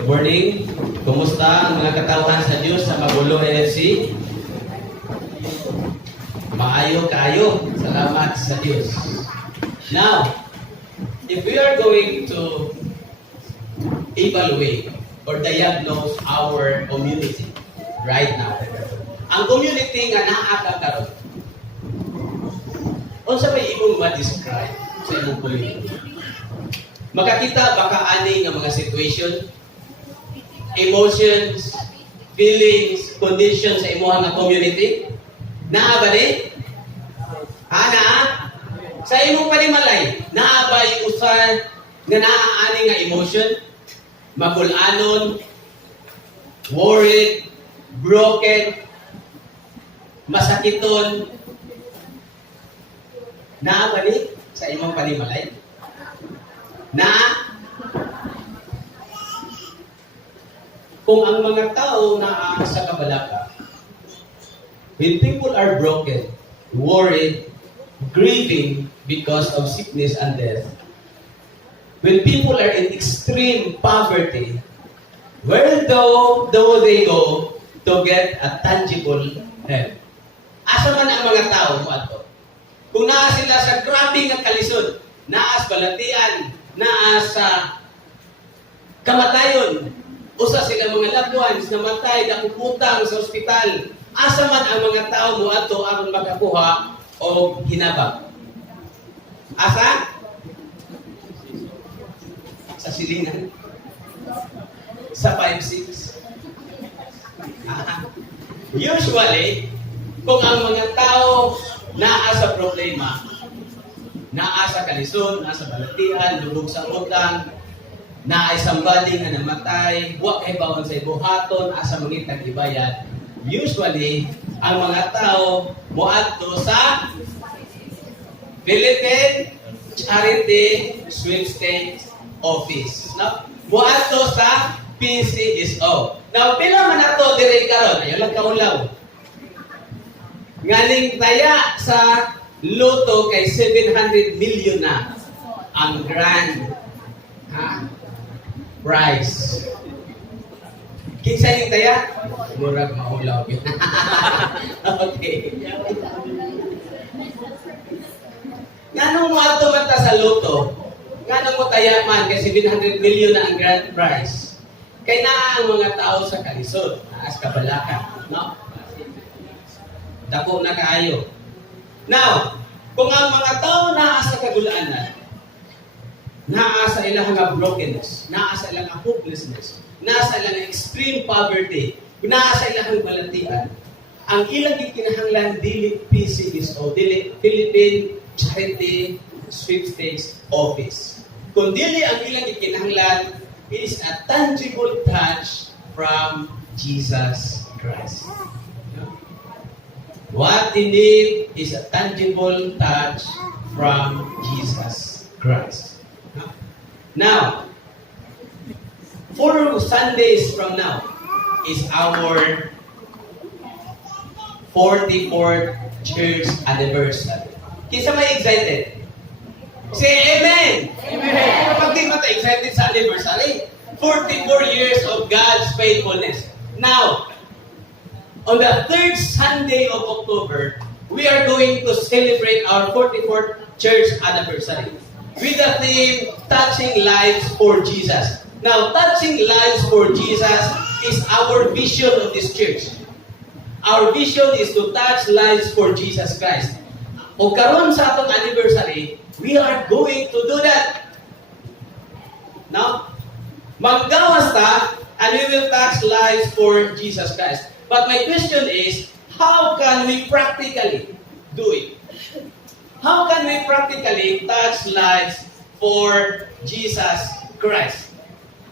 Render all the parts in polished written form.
Good morning. Kumusta ang mga katawhan sa Diyos sa Mabolo NFC? Maayo kayo. Salamat sa Diyos. Now, if we are going to evaluate or diagnose our community right now, ang community nga naaka karon, unsa may imong ma-describe sa imong community? Makakita baka ani nga mga situation, emotions, feelings, conditions sa imong nga community? Naa ba ni? Naa? Sa imong panimalay, naa ba yung usan nga naaani nga emotion? Magulanon, worried, broken, masakiton, naa ba ni sa imong panimalay? Kung ang mga tao na sa kabalaka, when people are broken, worried, grieving because of sickness and death, when people are in extreme poverty, where do they go to get a tangible help? Asa man ang mga tao mo ato? Kung naa sila sa grabe nga kalisod, naa sa balatian, naa sa kamatayon, usa sila mga loved ones namatay, nakuputang sa ospital, asa man ang mga tao mo ato aron makakuha o hinabang? Asa? Sa silingan? Sa 5-6? Usually, kung ang mga tao naa sa problema, naa sa kalisod, naa sa balatian, lubog sa utang, naa somebody nga namatay, wa kay bawon sa ibuhaton, asa mangitag ibayad, usually, ang mga tao moadto sa Philippine Charity Sweepstakes Office. No? Moadto sa PCSO. Now, pila man ato dire karon, ayo lang kaulaw. Ngaling taya sa Lito kay 700 million na ang grand prize. Kinsa ning taya? Murag maulaw. Okay. Nganong mo ato man ta sa Lito? Nganong mo taya man kay 700 million na ang grand prize? Kay naa ang mga tao sa kalisod, as kabalaka, no? Dako na kaayo. Now, kung ang mga tao naa sa kagulaanan, naa sa ilang nga brokenness, naa sa ilang nga hopelessness, naa sa ilang extreme poverty, naa sa ilang balatian, ang ilang gikinahanglan dili PCSO, dili Philippine Charity Sweepstakes Office. Kung dili ang ilang gikinahanglan is a tangible touch from Jesus Christ. What they need is a tangible touch from Jesus Christ. Now, 4 Sundays from now is our 44th church anniversary. Kinsa may excited? Say amen! Amen! Kapag di mata excited sa anniversary, 44 years of God's faithfulness. Now, on the 3rd Sunday of October, we are going to celebrate our 44th church anniversary with the theme, Touching Lives for Jesus. Now, Touching Lives for Jesus is our vision of this church. Our vision is to touch lives for Jesus Christ. O karon sa atong anniversary, we are going to do that. Now, maggawas ta, and we will touch lives for Jesus Christ. But my question is, how can we practically do it? How can we practically touch lives for Jesus Christ?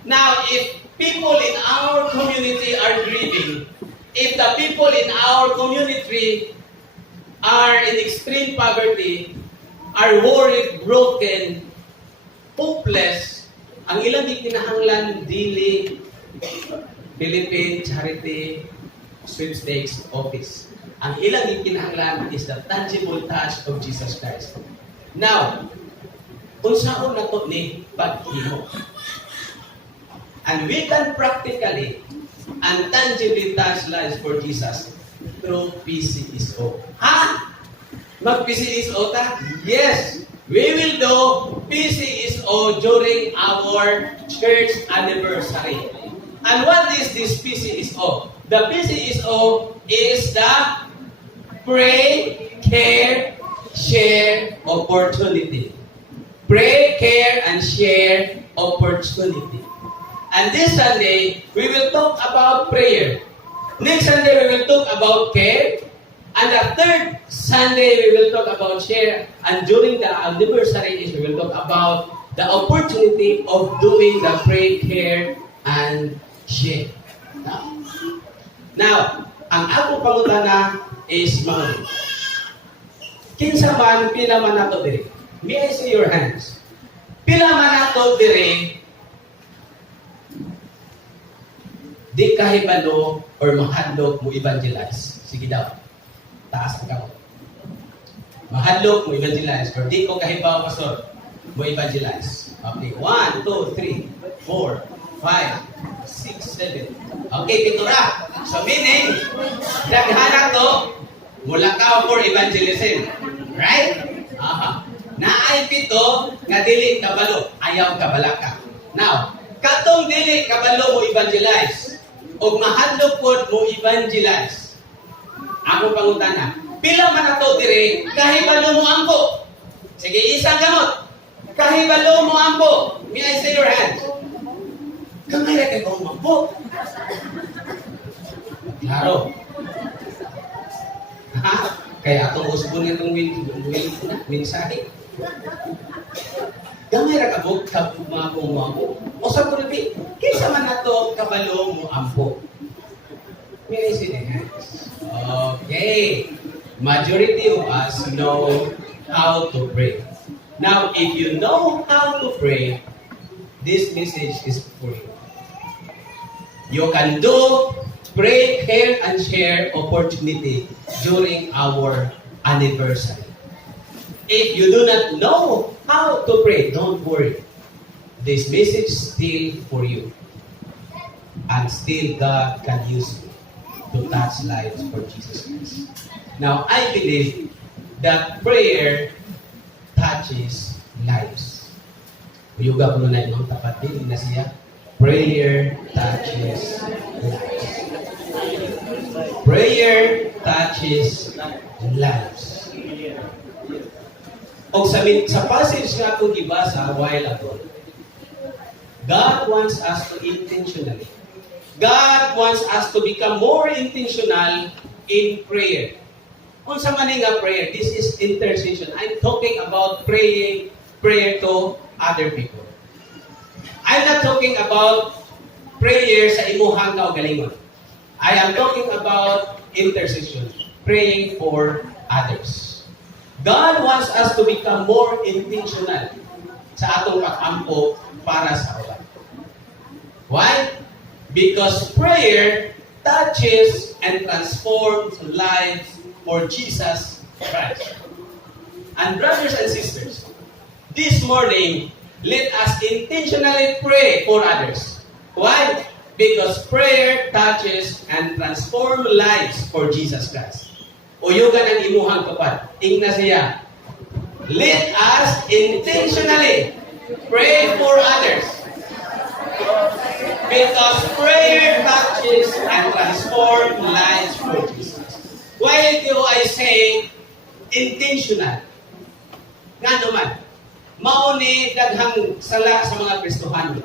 Now, if people in our community are grieving, if the people in our community are in extreme poverty, are worried, broken, hopeless, ang ilang gikinahanglan dili Philippine Charity Sweepstakes Office. Ang ilang gikinahanglan is the tangible touch of Jesus Christ. Now, unsaon na to ni paghimo? And we can practically and tangibly touch lives for Jesus through PCSO. Ha? Mag-PCSO ta? Yes! We will do PCSO during our church anniversary. And what is this PCSO? The PCSO is the Pray, Care, Share Opportunity. Pray, care, and share opportunity. And this Sunday, we will talk about prayer. Next Sunday, we will talk about care. And the third Sunday, we will talk about share. And during the anniversary, we will talk about the opportunity of doing the pray, care, and share. Now, ang ako pangutana is mga kinsa man, pila man nato diri. May I see your hands? Pila man nato diri di kahibalo or mahadlok mo evangelize. Sige daw. Taas ang kamot. Mahadlok mo evangelize or di ko kahibaw pastor mo evangelize. Okay, 1, 2, 3, 4, 5, 6, 7. Okay, pitura. So meaning, daghana to, mula ka for evangelism. Right? Aha. Naay pito, nga dili kabalo, ayaw kabalaka. Now, katong dili kabalo mo evangelize, o mahadlok pod mo evangelize. Ako pangutana, pila man ato dire, kahibalo mo ampo. Sige, isang gamot. Kahibalo mo ampo. May I see your hands? Kamay na kayo mampo. Klaro. Ha? Kaya atong usbon itong mensahe. Gamay ra kabog mga kumampo. O sa pulpi, kinsa man nato kabalo mo ampo. May I see the hands? Okay. Majority of us know how to pray. Now, if you know how to pray, this message is for you. You can do pray, care, and share opportunity during our anniversary. If you do not know how to pray, don't worry. This message is still for you. And still God can use you to touch lives for Jesus Christ. Now, I believe that prayer touches lives. Uyuga ko na yung tapat din na siya. Prayer touches lives. Prayer touches lives. O sa passage nga itong gibasa a while ago, God wants us to intentionally. God wants us to become more intentional in prayer. Kung sa nga prayer, this is intercession. I'm talking about prayer to other people. I'm not talking about prayer sa imuhang kaugalingon. I am talking about intercession, praying for others. God wants us to become more intentional sa atong pag-ampo para sa uban. Why? Because prayer touches and transforms lives for Jesus Christ. And brothers and sisters, this morning, let us intentionally pray for others. Why? Because prayer touches and transforms lives for Jesus Christ. Uyugan ang imuhang kapad. Ingna siya. Let us intentionally pray for others. Because prayer touches and transforms lives for Jesus. Why do I say intentional? Nga naman, mauni daghang sala sa mga Kristohano.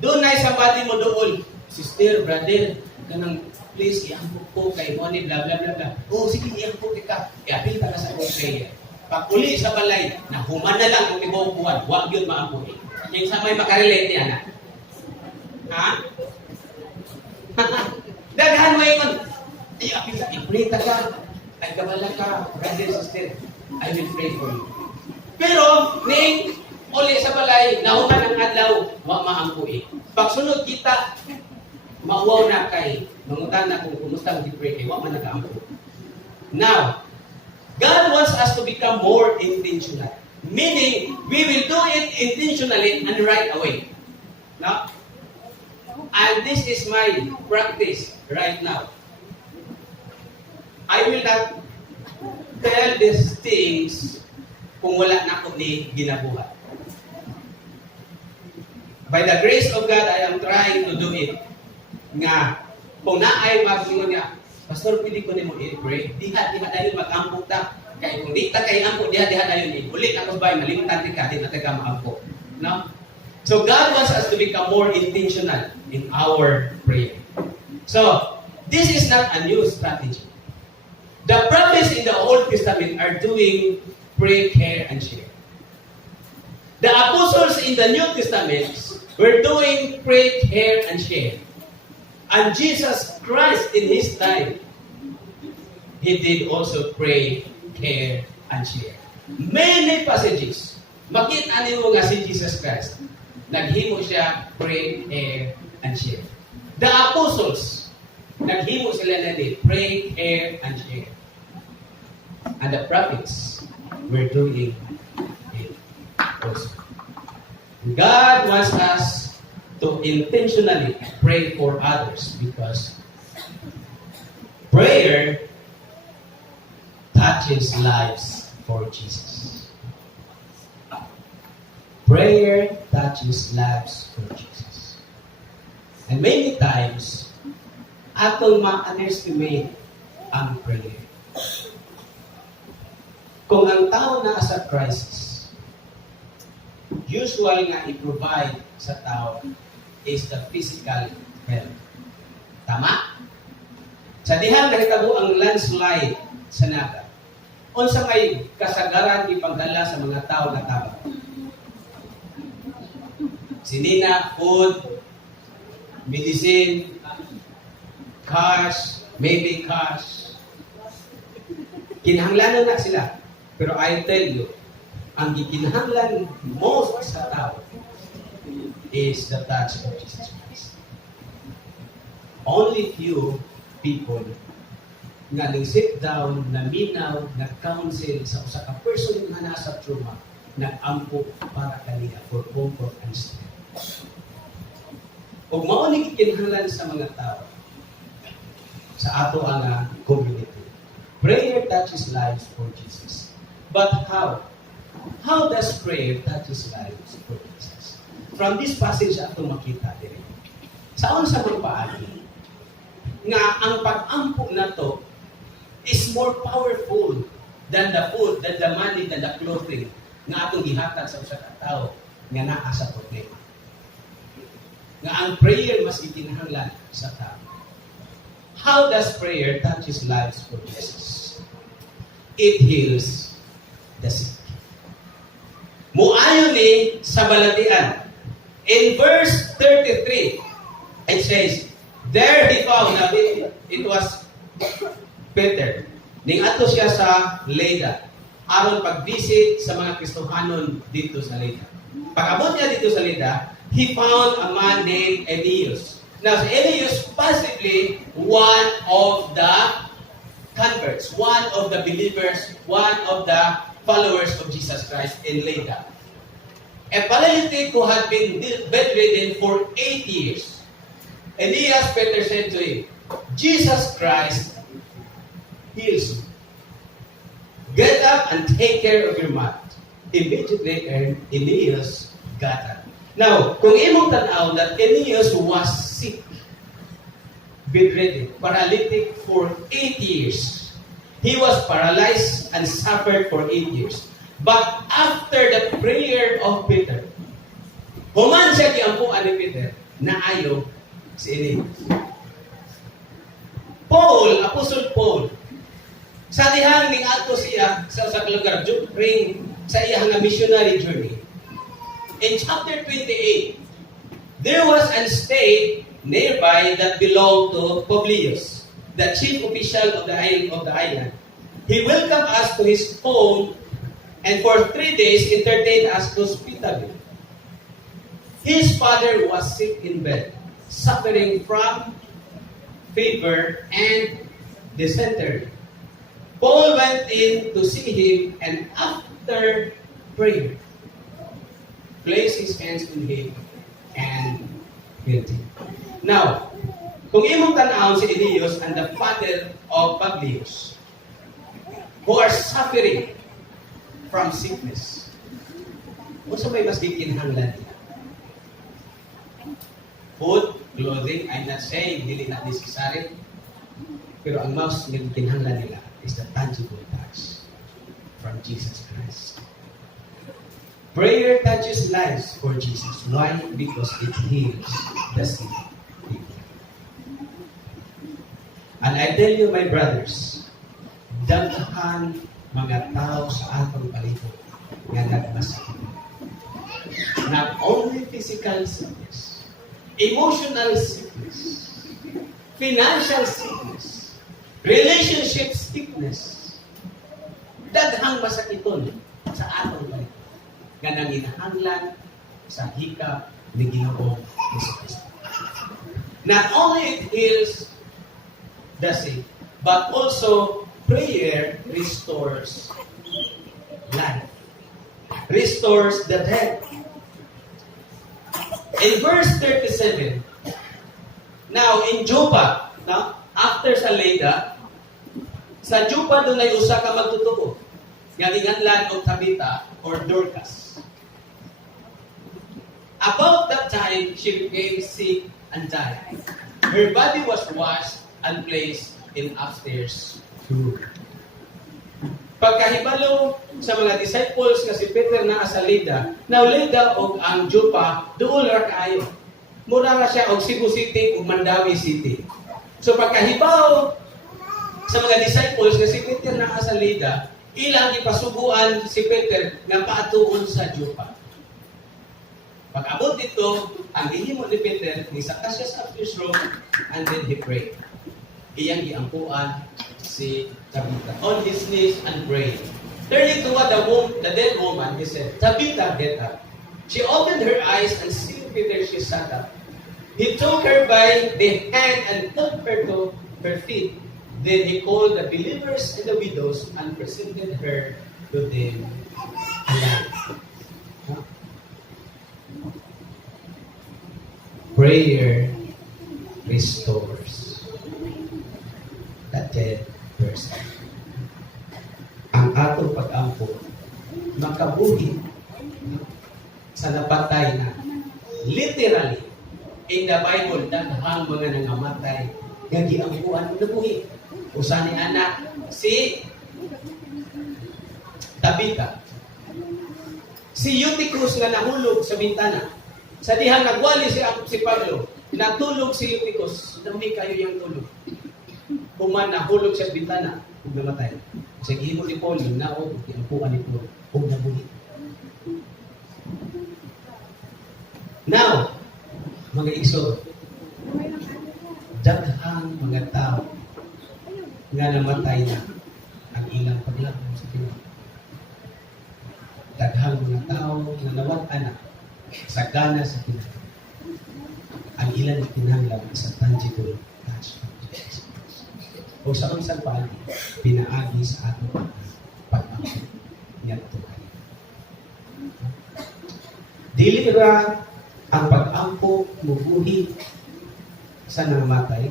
Doon na isabati mo doon, sister, brother, kanang please, iambok ko kay mo ni bla bla bla bla. Oh, sige, iambok ka. I-apil ka sa akong prayer. Pag uli sa balay, nahuman na lang kung ibang buwan, huwag yun maampunin. Yung sa may makarelate yan, ha? Ha? Daghan mo yun. I-apil ka, i-pray ka. Ay, kabala ka, brother, sister. I will pray for you. Pero, ning, uli sa balay, nahuman ang adlaw, huwag maampunin. Pag sunod kita, mauwaw na kay, mangutan na kung kumusta ang di-pray kay, huwag man nag-aampo. Now, God wants us to become more intentional. Meaning, we will do it intentionally and right away. Now, And this is my practice right now. I will not tell these things kung wala na ako ni ginabuhat. By the grace of God, I am trying to do it. Nga, kung naay magsingon niya, Pastor, pwede ko na mo i-pray. Diha dayon mag-ampok ta. Kaya kung di ta kay ampok, diha dayon ulit ako ba, malimtan ka, di na ka maampok. No? So God wants us to become more intentional in our prayer. So, this is not a new strategy. The prophets in the Old Testament are doing pray, care, and share. The apostles in the New Testament were doing pray, care, and share. And Jesus Christ in His time, He did also pray, care, and share. Many passages. Makita niyo nga si Jesus Christ. Naghimo siya pray, care, and share. The apostles, naghimo sila na din pray, care, and share. And the prophets were doing it also. God wants us to intentionally pray for others because prayer touches lives for Jesus. Prayer touches lives for Jesus. And many times, atong ma-underestimate ang prayer. Kung ang tao na sa crisis, usual nga i-provide sa tao is the physical health. Tama? Sa dihang nahitabo ang landslide sa Naga, unsa may kasagaran ipagdala sa mga tao na tama. Sinina, food, medicine, cash, maybe cash. Kinahanglanan na sila. Pero I tell you, ang gikinahanglan most sa tao is the touch of Jesus Christ. Only few people nga nag-sit down, naminaw, nag-counsel sa usa ka person nga nasa trauma, nag-ampo para kaniya for comfort and strength. Kung mao ni gikinahanglan sa mga tao sa ato ang community, prayer touches lives for Jesus. But how? How does prayer touches lives for Jesus? From this passage ato makita diri. Saon sa mga paagi nga ang pag-ampo na to is more powerful than the food, than the money, than the clothing nga atong gihatag sa usa ka tawo nga naa sa problema. Nga ang prayer mas gikinahanglan sa tao. How does prayer touches lives for Jesus? It heals the sick. Muayon ni sa balatian. In verse 33, it says, there he found, now it was Peter. Ning ato siya sa Leyda. Aron pag-visit sa mga Kristohanon dito sa Leyda. Pag-abot niya dito sa Leyda, he found a man named Aeneas. Now, si Aeneas possibly one of the converts, one of the believers, one of the followers of Jesus Christ in Leyda. A paralytic who had been bedridden for 8 years. Aeneas, Peter said to him, Jesus Christ heals you. Get up and take care of your mat. Immediately, Aeneas got up. Now, kung imong tanaw that Aeneas was sick, bedridden, paralytic for 8 years. He was paralyzed and suffered for 8 years. But after the prayer of Peter, human siya giampuan ni Peter, naayo si Aeneas. Paul, Apostle Paul, sa dihang ning adto siya sa lugar during sa iyang missionary journey. In chapter 28, there was an estate nearby that belonged to Publius, the chief official of the island. He welcomed us to his home and for 3 days entertained us hospitably. His father was sick in bed, suffering from fever and dysentery. Paul went in to see him and after prayer, placed his hands on him and healed him. Now, kung imong tanahon si Elias and the father of Publius, who are suffering from sickness, unsa may mas gikinahanglan nila? Food, clothing, I'm not saying dili na necessary, pero ang mas gikinahanglan nila is the tangible touch from Jesus Christ. Prayer touches lives for Jesus. Why? Because it heals the sick people. And I tell you, my brothers, daghan mga tao sa atong palibot nga nagmasakit. Not only physical sickness, emotional sickness, financial sickness, relationship sickness, daghang masakiton sa atong palibot nga nanginahanglan sa hikap ni Ginoong Jesucristo. Not only it heals the sick, but also prayer restores life, restores the dead. In verse 37, now in Joppa, after sa Leyda, sa Joppa doon ay usa ka magtutuo, nga ginganlan og Tabita or Dorcas. About that time, she became sick and died. Her body was washed and placed in upstairs room. Pagkahibalo sa mga disciples nga si Peter naa sa Leyda, now Leyda og ang Joppa duol ra kaayo. Mura ra siya og Cebu City ug Mandawi City. So pagkahibaw sa mga disciples nga si Peter naa sa Leyda, ilang ipasubuan si Peter nga paatuon sa Joppa. Pag-abot dito, ang gihimo ni Peter, nisaka siya sa upstairs room and then he prayed. Iyang giampuan si Tabitha on his knees and prayed. Turning to what the dead woman, he said, "Tabitha, get up." She opened her eyes and seeing Peter, she sat up. He took her by the hand and helped her to her feet. Then he called the believers and the widows and presented her to them alive. Prayer restores the dead person. Ang atong pag-ampo, makabuhi sa napatay na. Literally, in the Bible, daghang mga nangamatay, nga giampuan na buhi. Usa ni anak, si Tabitha. Si Eutychus nga nahulog sa bintana. Sa dihang nagwali si Pablo, natulog si Eutychus, dami kayo yung tulog. Kuman nahulog siya sa bintana, kung namatay. Sa gihimo ni Paul, yung naog, giampuan ni Paul, kung nabuhi. Now, mga igsoon, daghang mga tao nga namatay na ang ilang paglakon sa Pinoy. Daghang mga tao nga nawat-an na sa gana sa Pinoy. Ang ilang pinanglan sa tangible touch of Jesus. O sa unsang paagi, pinaagi sa atong pag-ampo niya ito kayo. Dili ra ang pag-ampo mubuhi sa namatay.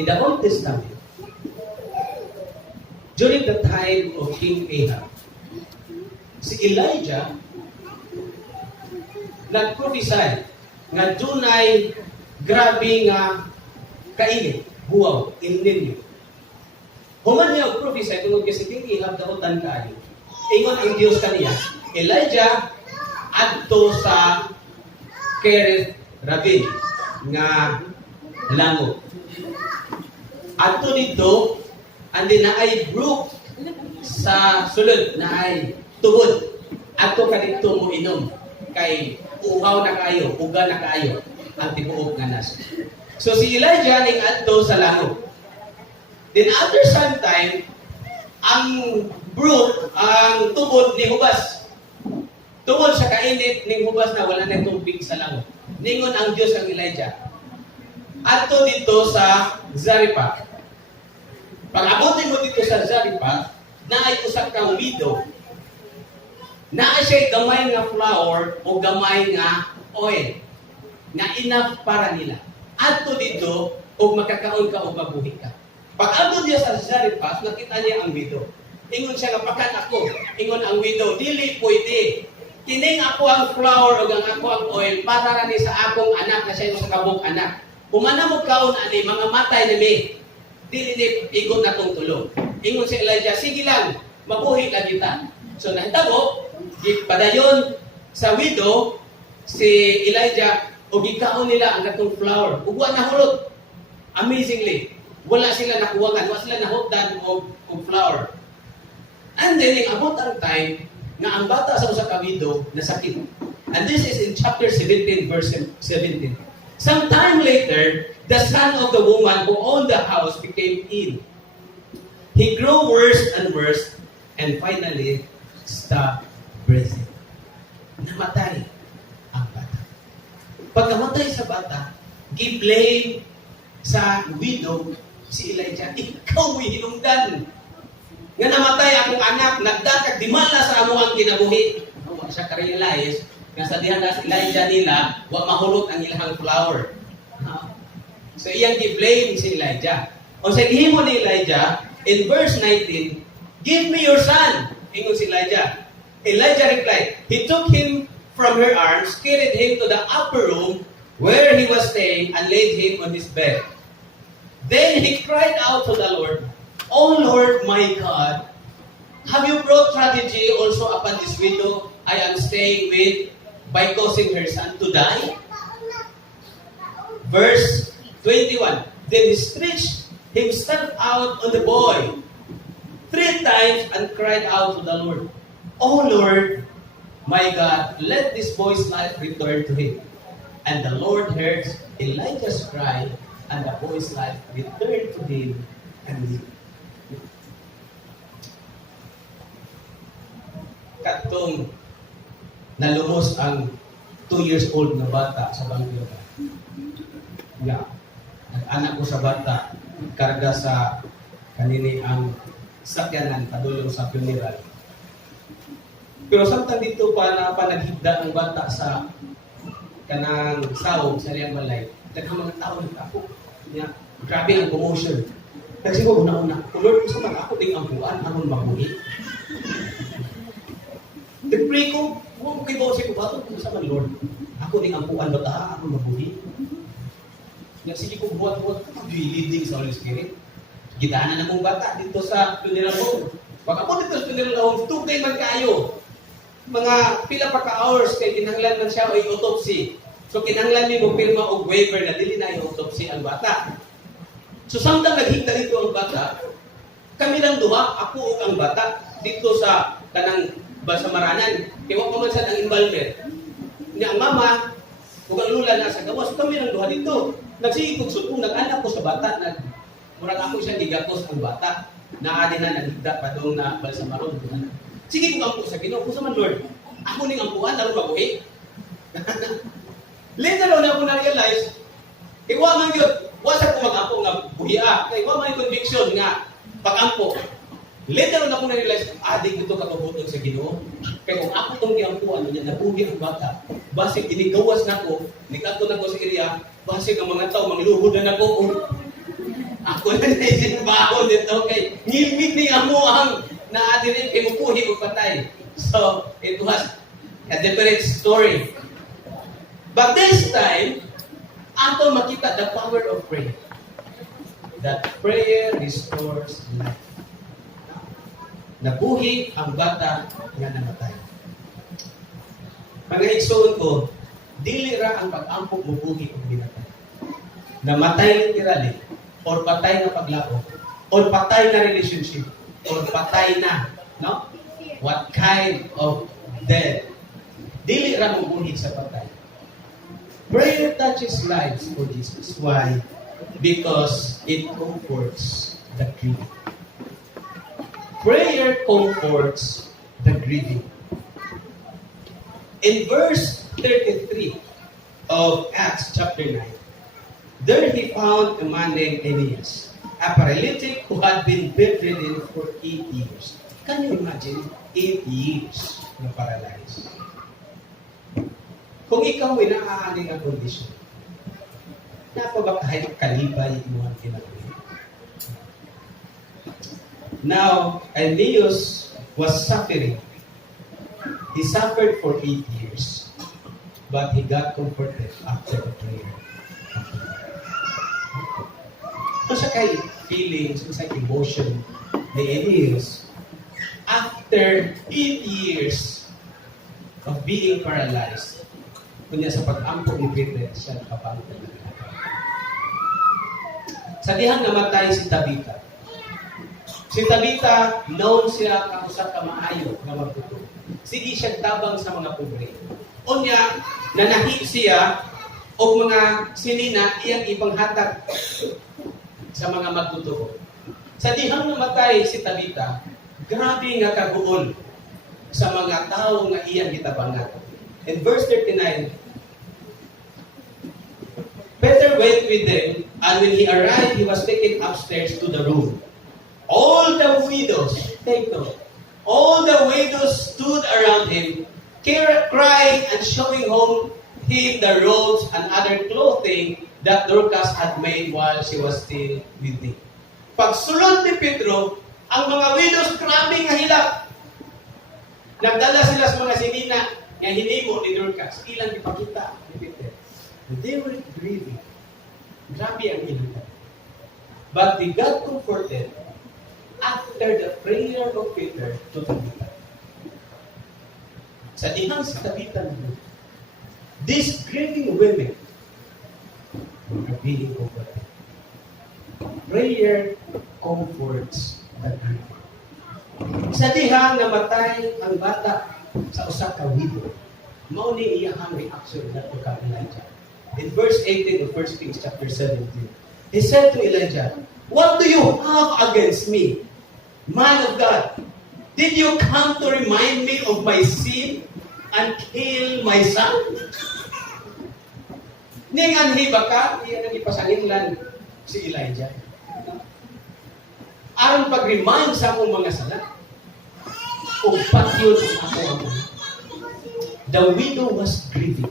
In the Old Testament, during the time of King Ahab, si Elijah nag-prophesy nga dunay grabe nga kainit, buwaw, inninyo. Human niya og-prophesy tungod kay si King Ahab daotan kaayo. Ingon ang Dios kaniya, Elijah adto sa Kerith Ravine nga lango. Adto dito, andi na ay brook sa sulod na ay tubod. Adto ka dito mo inom kay uhaw na kayo, uga na kayo ang tibuok nga nas. So si Elijah ning adto sa lango. Then after some time, ang brook, ang tubod ni hubas. Tungod sa kainit ning hubas na wala na tubig sa lango. Ningon ang Dios ang Elijah. Adto dito sa Zarephath. Pag-abutin mo dito sa Zarephath, naay usak kang widow. Naa siya gamay nga flour o gamay nga oil. nga enough para nila. Adto dito, o makakaon ka o mabuhi ka. Pag adto niya sa Zarephath, nakita niya ang widow. Ingon siya nga, pakan ako. Ingon ang widow, dili pwede. Kining ako ang flour o ang ako ang oil para rani sa akong anak na siya yung sa kabuk anak. Umana mo kaon ani, mga matay na may. Dili igot na tong tulong. Ingon si Elijah, sige lang, mabuhi ka kita. So nahitabo, padayon sa widow, si Elijah, o gikaon nila ang katong flour. Ugwa na hulot. Amazingly, wala sila nakuwangan, wala sila nahutdan og flour. And then, abot ang time na ang bata sa usa ka widow nasakit. And this is in chapter 17, verse 17. Some time later, the son of the woman who owned the house became ill. He grew worse and worse and finally stopped breathing. Namatay ang bata. Pagkamatay sa bata, gi-blame sa widow si Elijah. Ikaw ay hinungdan. Nga namatay akong anak, nagdakag dimala sa amo ang kinabuhi. Wa siya ka-realize nga sa dihan na si Elijah nila, wa mahulot ang ilang flower. So iyang gi-blame si Elijah. O sa gihimo ni Elijah, in verse 19, give me your son. Ingon si Elijah. Elijah replied, he took him from her arms, carried him to the upper room where he was staying, and laid him on his bed. Then he cried out to the Lord, O Lord my God, have you brought tragedy also upon this widow I am staying with by causing her son to die? Verse 21, then he stretched himself out on the boy 3 times and cried out to the Lord, O Lord my God, let this boy's life return to him. And the Lord heard Elijah's cry, and the boy's life returned to him and lived. Katong nalumos ang 2 years old na bata sa bangkyo. Yeah. Nag-anak ko sa bata, karga sa kanini ang sakyanan padulong sa funeral. Pero samtang dito pa na panaghigda ang bata sa kanang sawog sa liyang balay, daghang mga tao nagtako. Yeah. Grabe ang commotion. Nagsiguro una-una, Lord, gusto man ako ding ampuan, aron mabuhi. Nag-pray ko, huwag kay Bawsi ko, bato ko sa man, Lord. Ako ding ampuan, bata, aron mabuhi. Nagsige ko buhat-buhat, leading sa Holy Spirit. Gitaanan na mong bata dito sa funeral home. Baka po dito sa funeral home, 2 kay man kayo. Mga pila pa ka-hours kay kinahanglan man siya o autopsy. So kinahanglan mi mo pirma og waiver na dili na i-autopsy ang bata. So samtang naghigda dito ang bata, kami lang duha, ako ug ang bata dito sa kanang basamaranan. Kaya wa pa man sad ang involvement. Nya ang mama ug ang lula na sa gawas, kami lang duha dito. Nagsigig og sutong, nag-anak ko sa bata, murag ako siya gigakos ang bata. Naadi na naghigda pa doon na balsamaron. Sige ko ampo sa Ginoo, kusa man Lord. Ako ning ampuan aron mabuhi. Later on ako na-realize, iwa man yun, wasa ko mag-ampo nga buhiya. Kaya iwa man yung conviction nga pag-ampo. Later on ako na-realize, adik dito kapabuton sa Ginoo. Kaya kung ako itong giampuan, nabuhi ang bata. Basig inigawas na ko, nikato na ko sa area, basig ang mga tao, mangluhod na ko. Ako na naisip baon dito kay ngilmit ni amo ang naadirin kay mupuhi o patay. So, it was a different story. But this time, ato makita the power of prayer. That prayer restores life. Nabuhi ang bata nga namatay. Mga igsoon ko, dili ra ang pag-ampok mubuhi og binatay. Namatay literally, or patay na paglao, or patay na relationship, or patay na, no? What kind of death? Dili ra mubuhi sa patay. Prayer touches lives for Jesus. Why? Because it comforts the grieving. Prayer comforts the grieving. In verse 33 of Acts chapter 9, there he found a man named Aeneas, a paralytic who had been bedridden for 8 years. Can you imagine? 8 years na paralyzed. Kung ikaw ay naaaning ang kondisyon, Napa ba kahit kalibay mo ang kinagawin? Now, Aeneas was suffering. He suffered for 8 years. But he got comforted after the prayer. Kung sa kay feelings, kung sa emotion ni Aeneas, after 8 years of being paralyzed, kunya sa pag-ampo ni Peter, siya nakapangit na. Sa dihang namatay si Tabitha. Si Tabitha, known siya ako sa kamaayo na magtuto. Sige siya tabang sa mga pobre. Unya, nanahi siya o mga sinina iyang ipanghatag sa mga magtutuo. Sa dihang namatay si Tabitha, grabe nga kaguol sa mga tao nga iyang gitabangan. In verse 39, Peter went with them, and when he arrived, he was taken upstairs to the room. All the widows, take note, all the widows stood around him, crying and showing him the robes and other clothing that Dorcas had made while she was still with him. Pagsulod ni Pedro, ang mga widows grabe nga hilap. Nagdala sila sa mga sinina nga hinimo ni Dorcas. Ilang ipakita ni Peter. They were grieving. Grabe ang hilap. But they got comforted after the prayer of Peter to Tabitha. Sa dihang si Tabitha naman, these grieving women are being comforted. Prayer comforts the grieving. Sa dihang namatay ang bata sa usa ka widow, mao ni iyang reaction nato ka Elijah. In verse 18 of 1 Kings chapter 17, he said to Elijah, "What do you have against me, man of God? Did you come to remind me of my sin and kill my son?" Ning anhi baka, iyan ang ipasanginglan si Elijah. Aron pag-remind sa akong mga sala, o patyon ako ang the widow was grieving.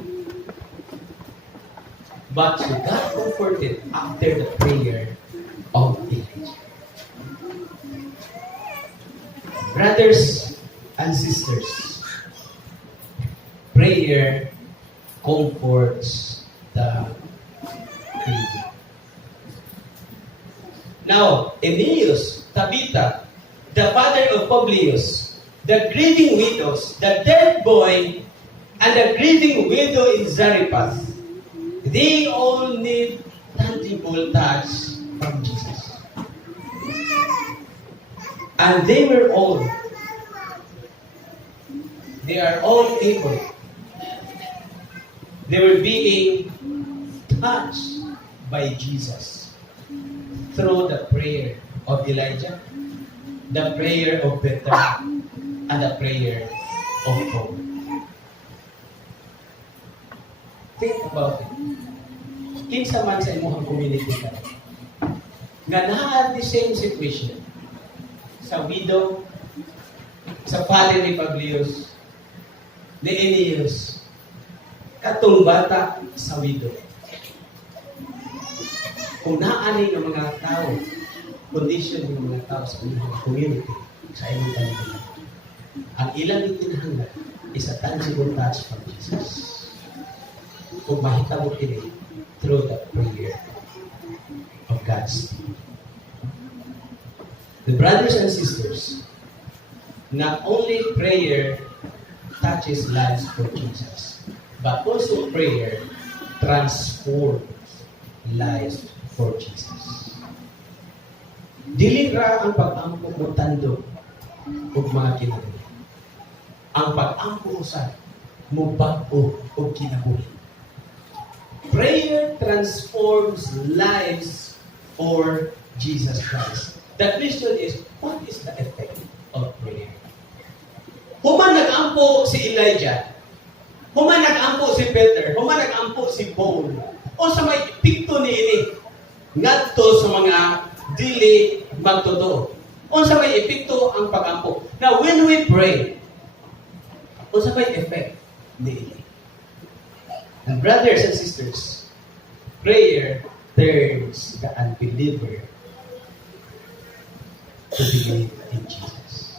But she got comforted after the prayer of Elijah. Brothers and sisters, prayer comforts the grieving. Now, Aeneas, Tabitha, the father of Publius, the grieving widows, the dead boy, and the grieving widow in Zarephath, they all need tangible touch from Jesus. And they are all able. They were being touched by Jesus through the prayer of Elijah, the prayer of Peter, and the prayer of Paul. Think about it. Kinsa man sa imong community ka, nga naa the same situation, sa widow, sa father ni Publius, ni Aeneas, katong bata sa widow. Kung naani ng mga tao, condition ng mga tao sa inyong community, sa inyong kalimutan, ang ilang itinahanglan is a tangible touch from Jesus. Kung makita mo kini through the prayer of God's people. The brothers and sisters, not only prayer touches lives for Jesus, but also prayer transforms lives for Jesus. Dili ra ang pag-ampo mo tandog ug mga kinabuhi. Ang pag-ampo sa mo bag-o ug kinabuhi. Prayer transforms lives for Jesus Christ. The question is, what is the effect of prayer? Human nag-ampo si Elijah, human nag-ampo si Peter, human nag-ampo si Paul, o sa may epekto ni ini, ngadto sa mga dili magtotoo. O sa may epekto ang pag-ampo. Now, when we pray, o sa may effect ni ini. And brothers and sisters, prayer turns the unbeliever to believe in Jesus.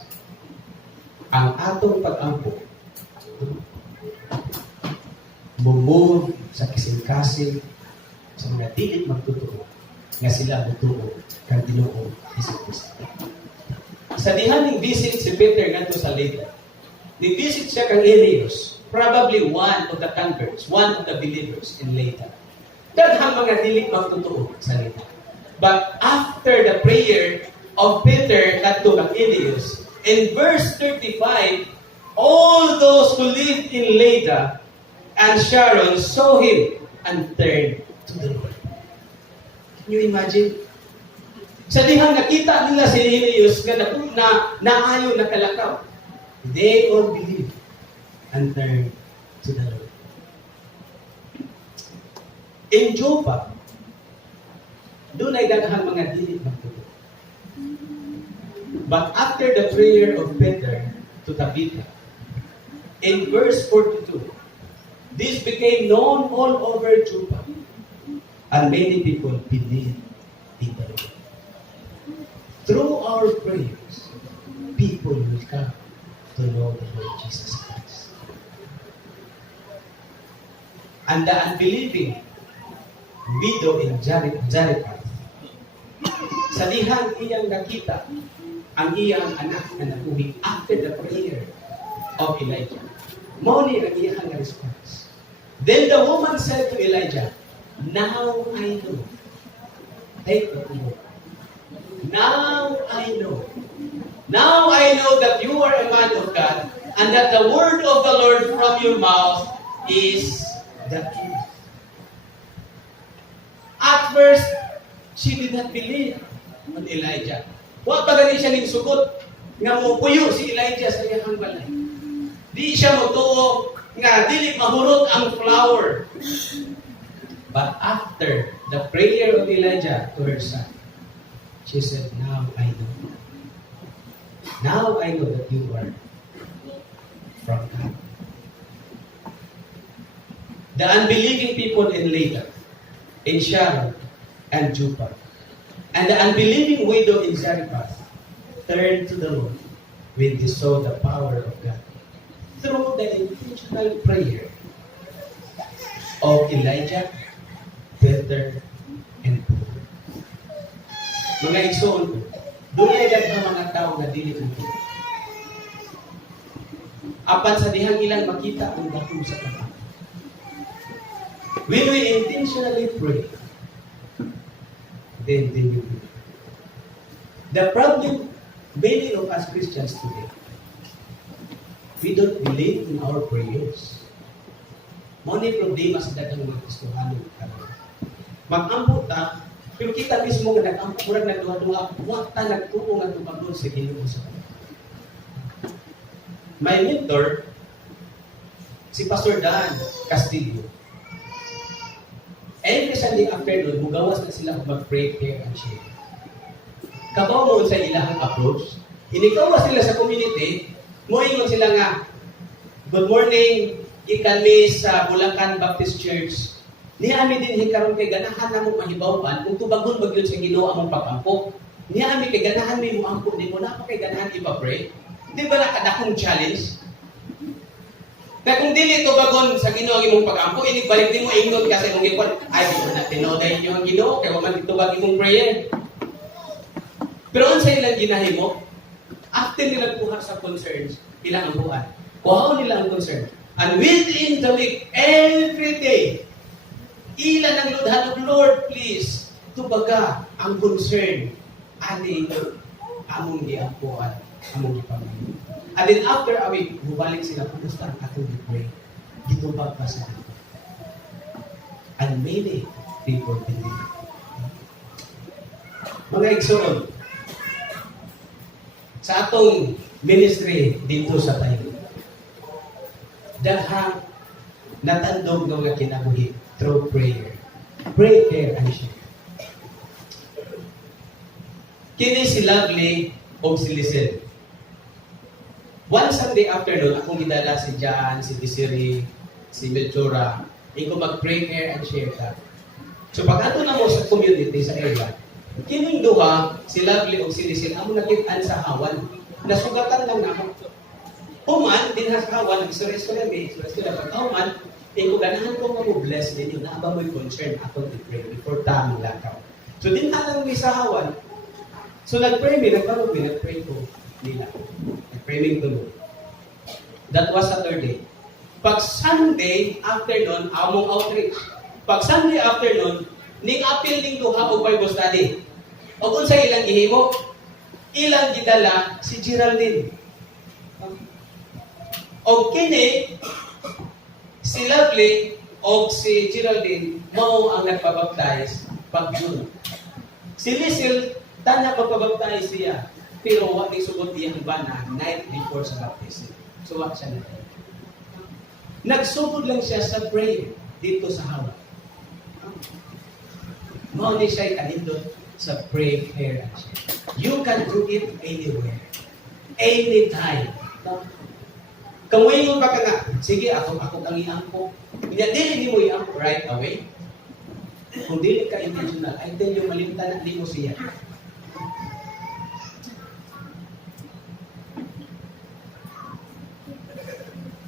Ang atong pag-ampo, mumove sa kising-kasing sa mga dilit magtutoo nga sila mutuo kang Ginoo Jesucristo. Sa dihaning visit si Peter ngadto sa Lito. Ni-visit siya kang Elias, probably one of the converts, one of the believers in Lito. Daghang mga dilit magtutoo sa Lito. But after the prayer of Peter ngadto kang Elias, in verse 35, all those who lived in Lydda and Sharon saw him and turned to the Lord. Can you imagine? Sa dihang nakita nila si Elias na naayo na kalakaw, they all believed and turned to the Lord. In Joppa, doon ay daghang mga dilit magtutoo. But after the prayer of Peter to Tabitha, in verse 42, this became known all over Joppa, and many people believed in the Lord. Through our prayers, people will come to know the Lord Jesus Christ. And the unbelieving widow in Jericho, sa dihang iyang nakita ang iyang anak na nabuhi after the prayer of Elijah. Mauni ang iyang response. Then the woman said to Elijah, now I know. Take the word. Now I know. Now I know that you are a man of God, and that the word of the Lord from your mouth is the truth. At first, she did not believe on Elijah. Wa pa gani siya ning sugot nga mo puyo si Elijah sa iyang balay. Di siya motuo nga dili mahurot ang flower. But after the prayer of Elijah to her son, she said, now I know. Now I know that you are from God. The unbelieving people in Lydda, in Sharon, and Joppa, and the unbelieving widow in Zarephath turned to the Lord when they saw the power of God through the intentional prayer of Elijah, Peter, and Paul. Mga igsoon ko, doon ay daghang mga tao na dili ito. Apan sa dihang ilang makita ang dako sa pagkakas. When we intentionally pray, then they will do. The problem, many of us Christians today, we don't believe in our prayers. Muna problema sa dagang mga Kristohano. Mag-ampo ta, pero kita mismo nga nag-ampo, murag nagduha-duha, huwag ta nagtuo nga tumagon sa Ginoo sa kanila. My mentor, si Pastor Dan Castillo, every Sunday afternoon, mugawas na sila mag-pray, care, and share. Kabaw mo sa ilahang approach, inikawas sila sa community, moingon sila nga, good morning, ikalmi sa Bulacan Baptist Church. Niami din hikaron kay ganahan na mo mahibawpan, kung tubagon ba yun sa Ginoo among pag-ampok. Niami kay ganahan may mo ampok, di mo na pa kay ganahan ipa-pray. Di ba nakadakong challenge? Na kung dili tubagon sa Ginoo ang imong pag-ampo, inibalik din mo ingon kasi mong ipon, ay, di mo na tinoday niyo ang Ginoo, kaya man itubag imong prayer. Pero ang sa ilang ginahimo, after nila kuha sa concerns, ilang ang buwan. Kuhaw nila ang concern. And within the week, every day, ilan ang ludhan, Lord, please, tubaga ang concern. Ani, among giampuan, among gipamilya. And then after a week, bubalik sila, kumusta ang atong pray? Gitubag pa sa akin. And many people believe. Mga igsoon, sa atong ministry dito sa tayo, daghang natandog ng mga kinabuhi through prayer. Pray, care, and share. Kini si Lovely o si Lisel. One Sunday afternoon, akong gidala si Jan, si Desiree, si Melchora, iko mag-pray, care, and share ka. So pag ato na mo sa community, sa area, kining duha, si Lovely o si Lisil, amo nakitaan sa hawan. Nasugatan lang na ako. Human, din sa hawan, nag-istorya pag human, kung ganahan ko nga mo bless din yun, naaba mo'y concern ako to pray before tamang lakaw. So din alang mi sa hawan, so nag-pray mi, nag-pray ko nila. Nag-pray mi tulog. That was Saturday. Pag Sunday afternoon, among outreach. Pag Sunday afternoon, ning apil ning duha og Bible study. Og unsa ilang gihimo? Ilang gidala si Geraldine. Og kini si Lovely og si Geraldine mao ang nagpabaptize pag June. Si Lisil tana pagpabaptize siya, pero wa ni sugod iyang bana night before sa baptism. So wa siya na. Nagsugod lang siya sa prayer dito sa hawa. Mao ni siya kanindot sa prayer. You can do it anywhere. Anytime. No? Kamuingon pa ka nga, sige, ako kang iangko. Dili mo iangko right away. Kung dili ka intentional, ay din yung malimtan na di mo siya.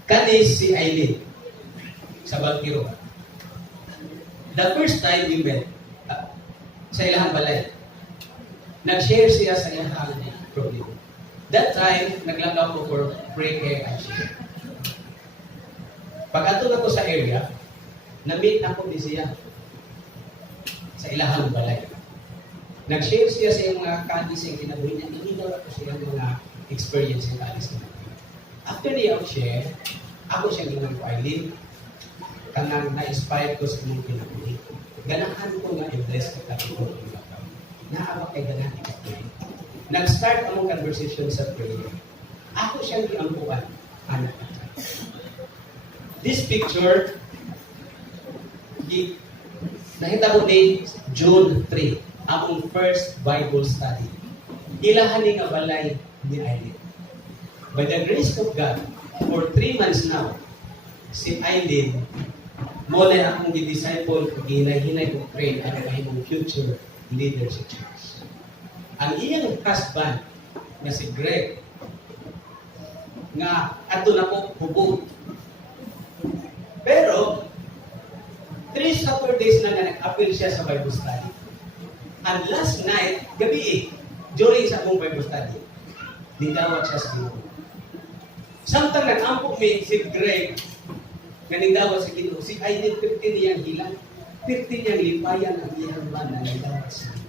Kanis si Aileen sa Balkiro. The first time we met, sa ilahang balay, nag-share siya sa ilahang problem. That time, naglanggaw ko for prayer and share. Pag ato na ko sa area, na-meet ako din siya sa ilahang balay. Nag-share siya sa yung mga kadis yung kinabuhi niya. Inidaw ako siya ng mga experience yung kadis niya. After niya share, ako siya ginang ko, Aileen, kanang na-inspire ko sa inyong kinabuhi. Ganahan ko nga i-bless ko tayo ko ng lakaw. Naabak kay ganahan ikaw. Nag-start ang conversation sa prayer. Ako siyang iampuan, anak. This picture, nakita ko ni June 3, among first Bible study. Ilahan ni nga balay ni Aileen. By the grace of God, for 3 months now, si Aileen, mo na akong disciple, hinay-hinay kong train, ang mahimong future leader sa church. Ang iyang husband, na si Greg, nga ato na po hubog. Pero, 3 Saturdays na nga nag-appeal siya sa Bible study. And last night, gabi during sa akong Bible study, nidawat siya sa Ginoo. Samtang nag-ampok mi si Greg, nga nidawat sa Ginoo, si Aileen 15 niyang hilang, 15 niyang lipayan ang iyang bana na nidawat sa Ginoo.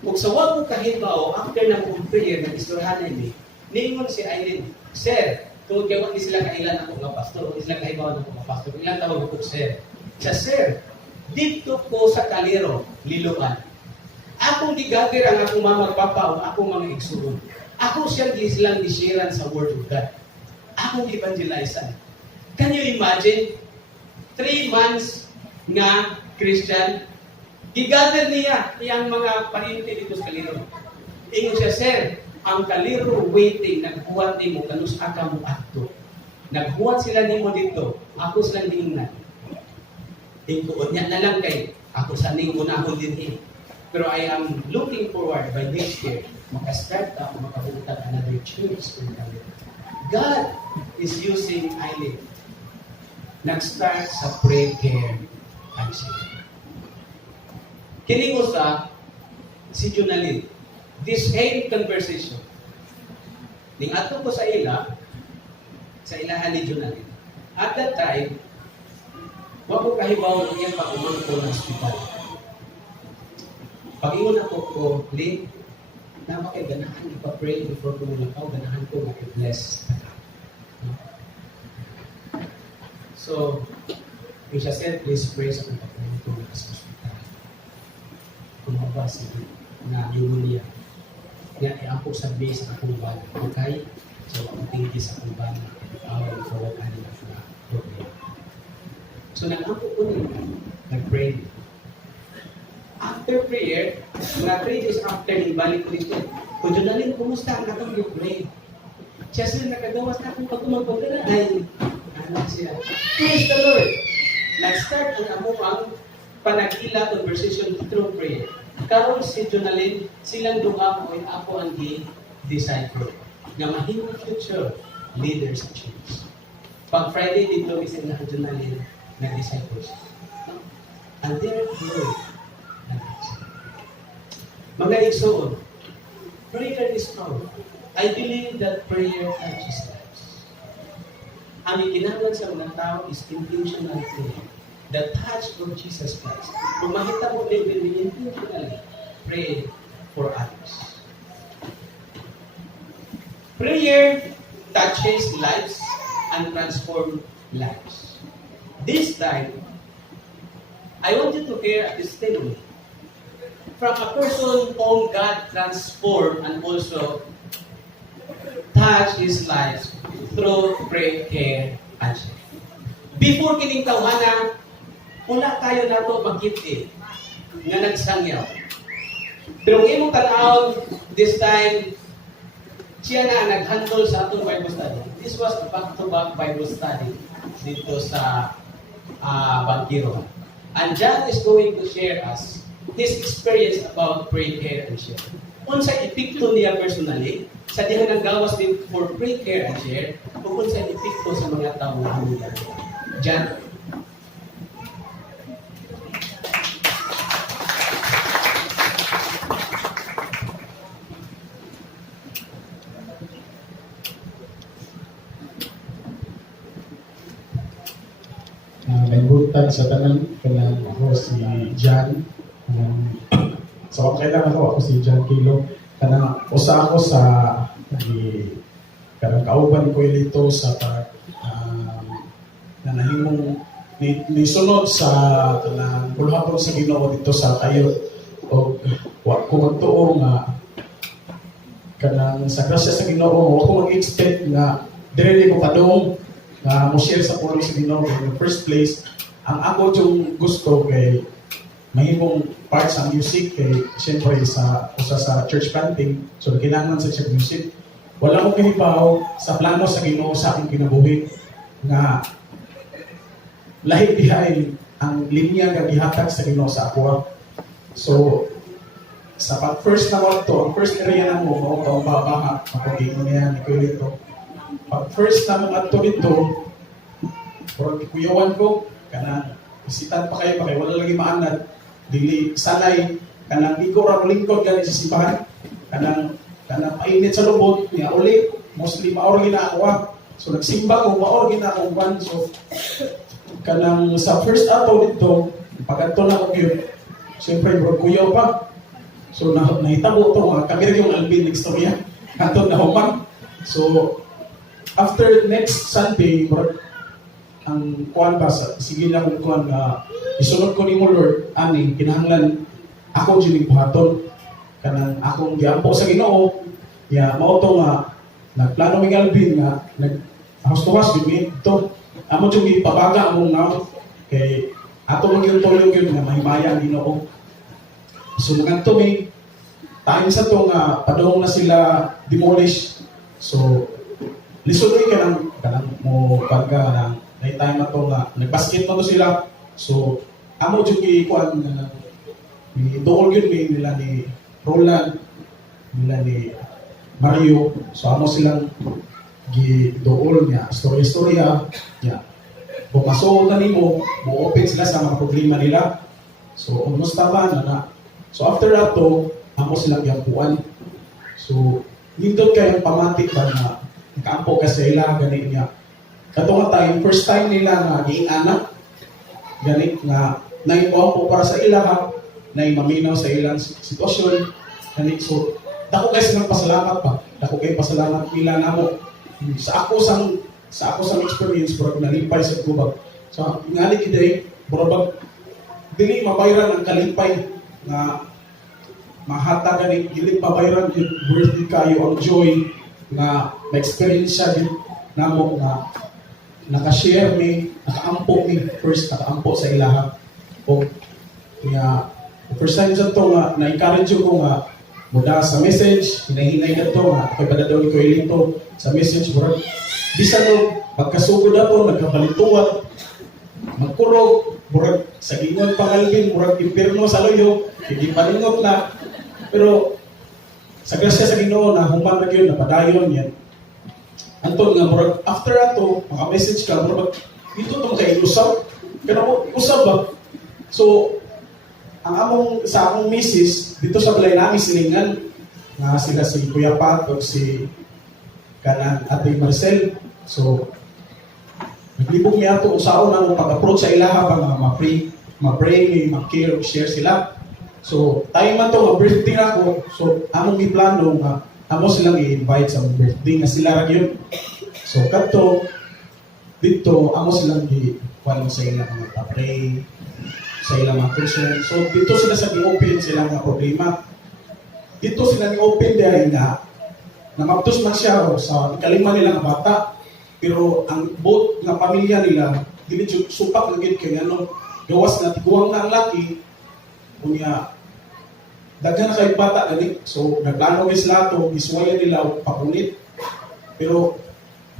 Kung sa wag mo kahibaw, after na kong prayer, nag-istorhanan mi, ningon si Aileen, Sir, tungkol kayo ni sila kailan ako nga pastor, o sila kahibaw na ako nga pastor, ilang tawag ko, Sir. Sa Sir, dito ko sa kaliro, liluan. Akong gigather ang akong mga magpapa o akong mga igsuon. Ako siyang silang disiran sa Word of God. Akong evangelizean. Can you imagine? 3 months nga Christian, gigather niya iyang mga parinti dito sa kaliro. Ingon siya, Sir, ang kaliro waiting, naghuwat ni mo, kanus aka mo ato. Naghuwat sila ni mo dito, ako silang diingnan. Tingkuon niya na lang kay, ako sa ning unahon din Pero I am looking forward by next year, makastart ako, makabutan another church in Kaliro. God is using Aileen. Nag-start sa prayer and share. Kining usa si Junalyn. This same conversation. Ning ato ko sa ilahan ni Junalyn. At that time, wa ko kahibaw ng iyang pag-uman ko ng hospital. Pag-ingon ako ko, Lynn, na makiganahan ipa-pray before ko nilakaw, ganahan ko mag-bless. So, yung siya said, please pray sa kong pag-pray ko sa hospital. Kumaba si na pneumonia. Nga, iampo sa base sa akong bala. Okay? So, ako tinggi sa akong bala. Awal ko wag ano na problem. So, nag-ampo ko nila. Nag-pray. After prayer, mga 3 days after, ibalik ko dito. Kung Junalyn, kumusta? Nakang pray. Siya sila nakagawas na akong pagkumagpagdala. Ay, anak siya. Praise the Lord! Nag-start ang among panagila conversation through prayer. Karon si Jonalyn, silang duha ko ako ang disciple nga mahimong future leaders sa church. Pag Friday dito isang na Jonalyn na disciples. And they're good. Mga igsoon, prayer is powerful. I believe that prayer touches lives. Ang ikinahanglan sa mga tao is intentional prayer. The touch of Jesus Christ. Kung makita mo din, we intentionally pray for others. Prayer touches lives and transforms lives. This time, I want you to hear a testimony from a person whom God transformed and also touched his life through prayer, care, and share. Before kining tawhana, wala tayo na ito magkiti nga nagsangyaw. Pero kung imong tanaw, this time, siya na nag-handle sa atong Bible study. This was a back-to-back Bible study dito sa Bangkiro. And John is going to share us his experience about prayer, care, and share. Unsa epekto niya personally, sa diha ng gawas din for prayer, care, and share, kung unsa epekto sa mga tao na nila. John? Naibutan sa tanan kanang ako si John. So kailan ako si John Kilo. Kanang usa ako sa kanang kauban ko Lito sa pag nanahimong nisunod sa kanang kulhapon sa Ginoo dito sa kayo o wa ko magtuo nga kanang sa grasya sa Ginoo wa ko mag-expect nga dire ko padung na mo-share sa puno sa Ginoo in the first place. Ang ako yung gusto kay mahimong part sa music kay siyempre sa usa sa church planting, so kinahanglan sa church music. Wala ko kahibaw sa plano sa Ginoo sa akong kinabuhi nga lahi bihay ang linya nga gihatag sa Ginoo sa ako. So sa first na mo to, ang first area na mo mao babaha mapagino niya ni Kuya Lito. Pag first na mga ato dito, pero kuyawan ko, kanang isitan pa kayo, wala lagi maanad, dili sanay, kanang di ko rang lingkod ganit sa simbahan, kanang painit sa lubot, niya uli, mostly maor ginagawa. So nagsimba ko, maor ginagawa. So kanang sa first ato dito, pag ato na ko yun, siyempre bro, kuyaw pa. So nahitabo ito, kamera yung Alvin Nextoria, ato na humang. So after next Sunday, ang kuan ba sige lang kuan nga isunod ko nimo Lord ani kinahanglan ako jining buhaton kanang akong giampo sa Ginoo ya mao to nga nagplano mi Alvin nga naghawas gid to amo jud ipabaga among nga kay ato lang yung tuloy yun nga mahimaya ang Ginoo. So maganto mi time sa to nga padung na sila demolish. So lisudoy ka ng mo pagka ng time na to nga nagbasket na to sila. So amo jud kuan ni dool gyud nila ni Roland nila ni Mario. So amo silang gidool niya storya niya. Bukaso na nimo mo open sila sa mga problema nila. So almost tama na. So after that to amo silang giampuan. So nindot kay pamatik ba na kampo kasi ila ganit niya. Kato nga time, first time nila nga giingana ganit nga naituwa po para sa ila ha, na maminaw sa ilang sitwasyon. Ganit so, dako guys nagpasalamat pa. Dako kay pasalamat nila namo. Sa ako sang experience pero nalipay sa kubag. So ngali kiday, bro dili mabayran ang kalipay nga mahata ganit dili pabayran yung birthday kayo ang joy nga na-experience siya din namo nga naka-share mi, naka-ampo mi first, naka-ampo sa ilaha. O nga, first time sa to nga, na-encourage ko nga mula sa message, hinahinay na to nga, kay padadaw ni Kuya Lito sa message, bisa no, pagkasugod na to, nagkabalituwat, magkurog, murag sa gingon pangalbin, murag impirno sa loyo, hindi paningot na. Pero sa grasya sa Ginoo na human na gyud napadayon yan. Anton nga murag after ato, maka-message ka murag dito tong kay usab. Kana mo usab ba? So ang sa among misis dito sa balay namin silingan nga sila si Kuya Pat o si kanang Ate Marcel. So naglibog niya ito usaon na mong pag-approach sa ilaha pa nga ma-pray, ma-care, share sila. So tayo man ito, birthday ako. So among iplano nga amo silang i-invite sa birthday nga sila ra yun. So kadto dito amo silang i-kuan sa ilang mga pa-pray sa ilang mga person. So dito sila sa i-open sila nga problema. Dito sila ni-open dahil nga namaptos man siya sa ikalima nilang bata. Pero ang both nga pamilya nila, dili supak na gid kay ano, gawas na tiguang na ang laki, kunya daghan na kay bata gani. So nagplano gid sila to, giswayan nila og pakunit. Pero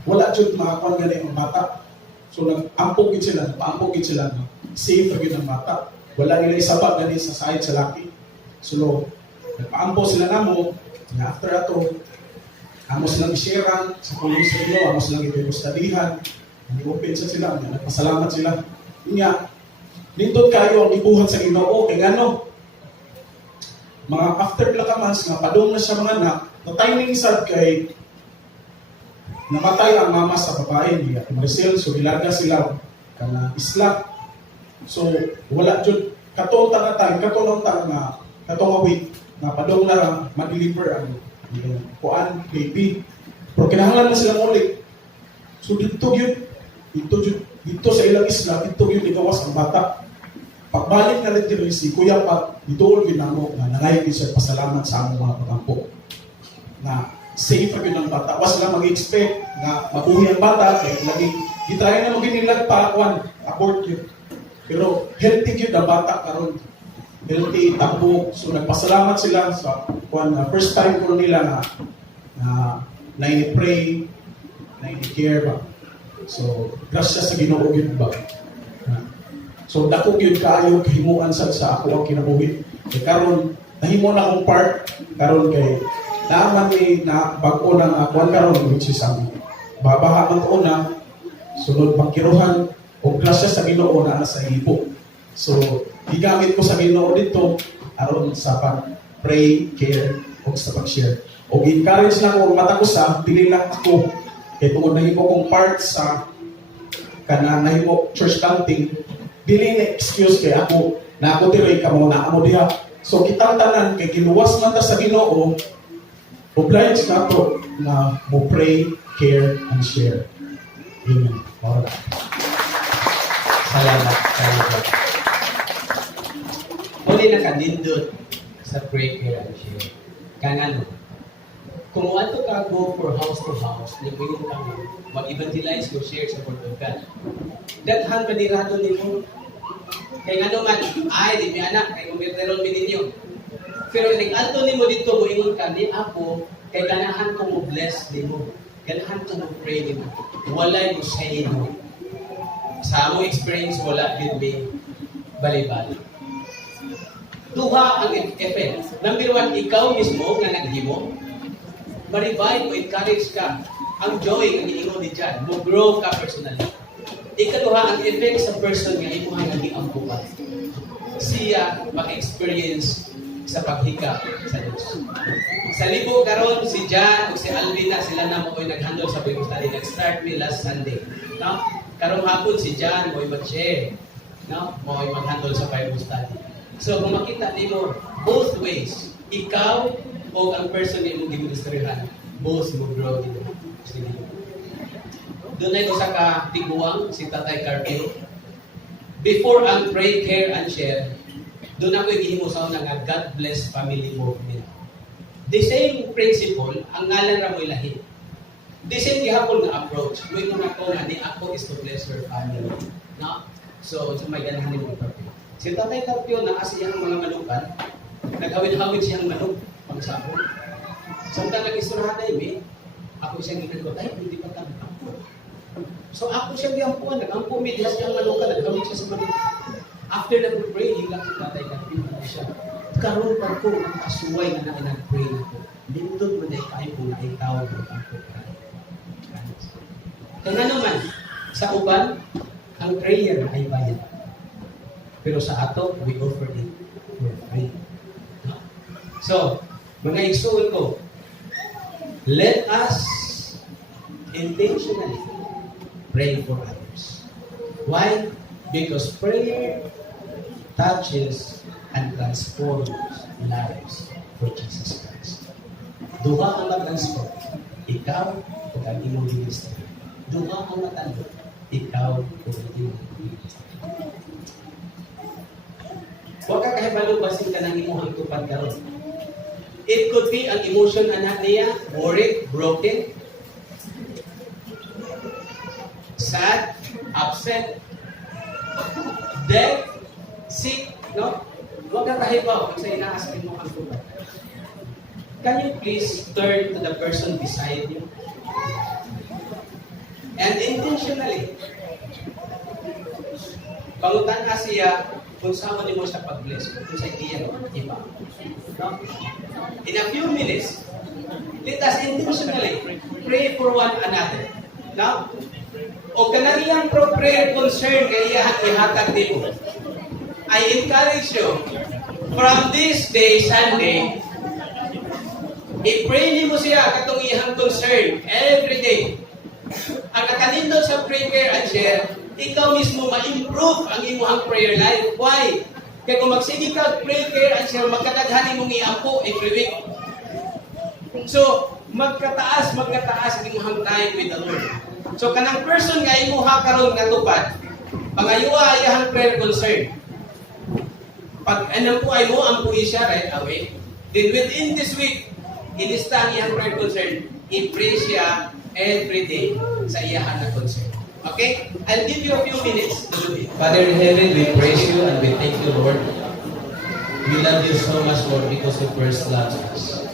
wala jud makakuan gani ang bata. So nag-ampog gid sila, paampog gid sila. Safe gid ang bata. Wala nila isabak gani sa side sa laki. So nagpaampo sila namo, nga after ato amo silang i-sharean sa pulis sa Ginoo, amo silang i-studyhan, i-open sa sila, nagpasalamat sila. Nga, nindot kayo ang ibuhat sa Ginoo, kay ano, mga after plakamas, nga padong na siya mga anak, na-timing sad kay namatay ang mama sa babae ni Marcel, so ilaga sila kana isla. So, wala dyan, katong week, nga padong na mag-deliver ang kuan baby. Pero kinahanglan na silang ulit. So dito sa ilang isla, dito yun igawas ang bata. Pagbalik na rin si Kuya Pat, dito ulit ginamo na nangayon din siya pasalamat sa among mga pagampo. Na safe yun ang bata. Was lang mag-expect na mabuhi ang bata, kaya lagi itry na mag-inilag pa abort yun. Pero healthy yun ang bata karon. Healthy, takbo. So nagpasalamat sila sa first time ko nila na ini-pray, na ini-care ba. So, grasya sa Ginoo yun ba. So, dako yun kaayo, kahimuan sa ako ang kinabuhi. Kaya karon nahimo na akong part, karon kay naaman ni na bago ng akuan karon which is ang babaha ng una, sunod pagkiruhan, o grasya sa Ginoo na sa ipo. So, gigamit ko sa Ginoo dito aron sa pag-pray, care, o sa pag-share. O encourage lang ko mata ko sa dili lang ako kay tungod nahimo kong part sa kana nahimo church counting, dili na excuse kay ako na ako diri ka mo na amo diha. So kitang tanan kay giluwas man ta sa Ginoo, obliged na to na mo pray, care, and share. Amen. Alright. Salamat. Uli na kanindot sa pray, care, and share. Kang ano, kung ato ka go for house to house, nagpingin ka mo, mag-evangelize ko, share sa Word of God. Daghan panirado ni mo. Kaya nga naman, di may anak, kaya kumirteron mi ninyo. Pero nag-alto ni mo dito, mo ingon ka, ni ako, kay ganahan ko mo bless ni mo. Ganahan ko mo pray ni mo. Walay mo say mo. Sa among experience, wala din may bali-bali. Duha ang effect. Number one, ikaw mismo nga naghimo, ma-revive mo, encourage ka. Ang joy nga giingon ni John, mo grow ka personally. Ikaduha, ang effect sa person nga imo nga giampuan. Siya mag-experience sa paghika sa Diyos. Sa libo karon si John o si Alvina, sila na mo ko'y nag-handle sa Bible study. Nag-start me last Sunday. No? Karong hapon si John mo'y mag-share. No? Mo'y mag-handle sa Bible study. So, kung makita nimo both ways, ikaw o ang person na imong giministerihan, both mo grow dito. Doon ay usa ka tiguang si Tatay Carpio. Before ang pray, care, and share, doon ako gihimo sa una nga God Bless Family Movement. The same principle, ang ngalan ra mo'y lahi. The same gihapon nga approach. Mo'y mga ko nga ni ako is to bless your family. No? So, may ganahan ni mo Carpio. Si Tatay Carpio na siyang mga manukan, naghawid-hawid siyang manok pangsapon. Samtang nag-isturahan na yun, ako siyang ginagawa, ay, hindi pa tayo. So ako siyang giampuan, nag-ampo mi diha siyang manukan, naghawid siya sa manok. After nag-pray, hilang si tatay kapit na siya. Karoon pa ko, ang kasuway na nag-pray na ko. Lindot mo na kayo kung naitaw mo ang ko. Kaya nga naman, sa uban, ang prayer ay bayad. Pero sa ato, we offer it for free. No? So, mga igsoon ko, let us intentionally pray for others. Why? Because prayer touches and transforms lives for Jesus Christ. Duha ang mag-transform. Ikaw o ang imong ministry. Duha ang matalo. Ikaw o ang imong ministry. Huwag ka kahibalo basin ka ng imong tupad karon. It could be ang emotion anak niya, worried, broken, sad, upset, dead, sick, no? Huwag ka kahibaw kung sa inaasakin mo ang tupad. Can you please turn to the person beside you? And intentionally, pangutan ka siya kung saan mo siya pag-bless, kung sa iyan iba. No? In a few minutes, let us intentionally pray for one another. No? O kanariyang prayer concern kay ihatag din mo. I encourage you, from this day, Sunday, i-pray mo siya katong iyang concern every day. Ang nakanindot sa prayer and share, ikaw mismo ma-improve ang imong prayer life. Why? Kaya kung magsige ka, pray, care, and share, magkataghanin mong iampo every week. So, magkataas ang imong time with the Lord. So, kanang person nga imuha karon nga tupad, pangayuwa ayahang prayer concern. Pag anong po ay mo, ampuin siya right away. Then within this week, ilista ang iyang prayer concern, i-pray siya every day sa iyahan na concern. Okay? I'll give you a few minutes to do it. Father in heaven, we praise you and we thank you, Lord. We love you so much, Lord, because you first loved us.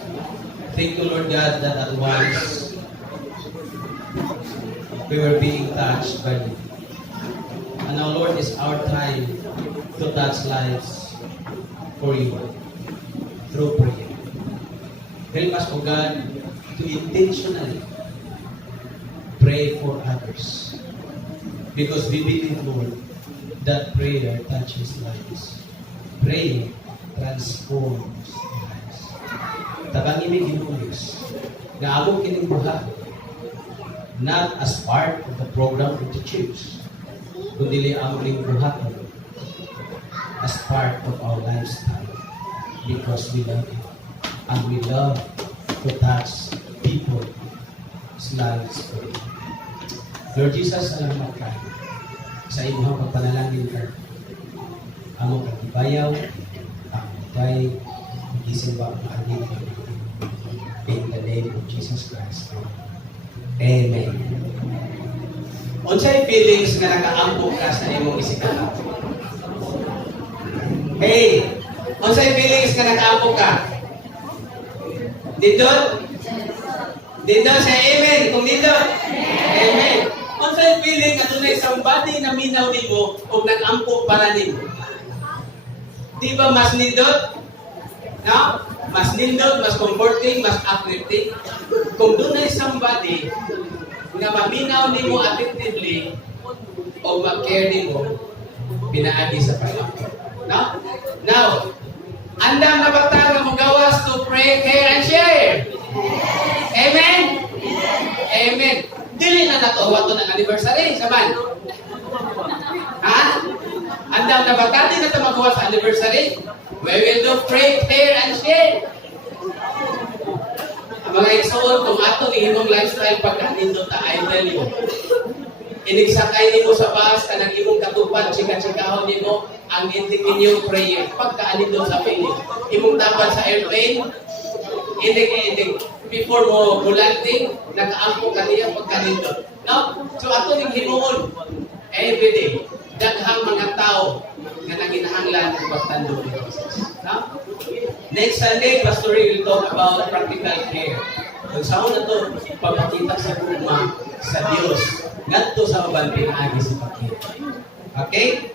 Thank you, Lord God, that at once we were being touched by you. And now, Lord, it's our time to touch lives for you through prayer. Help us, O God, to intentionally pray for others. Because we believe, Lord, that prayer touches lives. Prayer transforms lives. Tabangin ni Ginuyos na among kining buhat, not as part of the program of the church, kundi among buhat as part of our lifestyle. Because we love you. And we love to touch people's lives for you. Lord Jesus, salamat ka sa imong pagpanalangin ka. Among katibayaw, ang day, isimba ang anin. In the name of Jesus Christ. Amen. Unsay feelings nga nakaambok ka sa imong isikapa? Hey! Unsay feelings nga nakaambok ka? Dito? Dito sa amen. Kung dito? Amen. Unsay feeling nga dunay somebody na minaw nimo o nag-ampo para nimo? Di ba mas nindot? No? Mas nindot, mas comforting, mas uplifting. Kung dunay somebody na maminaw nimo attentively o mag-care nimo, pinaagi sa pag-ampo. No? Now, andam na bata nga magawas to pray, care, and share. Amen? Amen. Dili na natuwa to ng anniversary, saman. Ha? Andam na bata, di na ito magawa sa anniversary. We will do pray, care, and share. Ang mga igsoon, kung ato ni imong lifestyle pagkanindot ta, I tell you, inigsakay nimo sa bus, kanang imong katupad, chika-chikahon nimo, ang ending ninyong prayer, pagkaanindot sa piling. Imong dapat sa airplane, inig, before mo landing, nakaampo ka niya pagkanindot. No? So ato ning himuon, every day, daghang mga tao na naginahanglan ng pagtandog ni Jesus. No? Next Sunday, Pastor Ray will talk about practical care. Kung saan na to, pagpakita sa guma sa Diyos, ngadto sa uban pinaagi sa pagkita. Okay?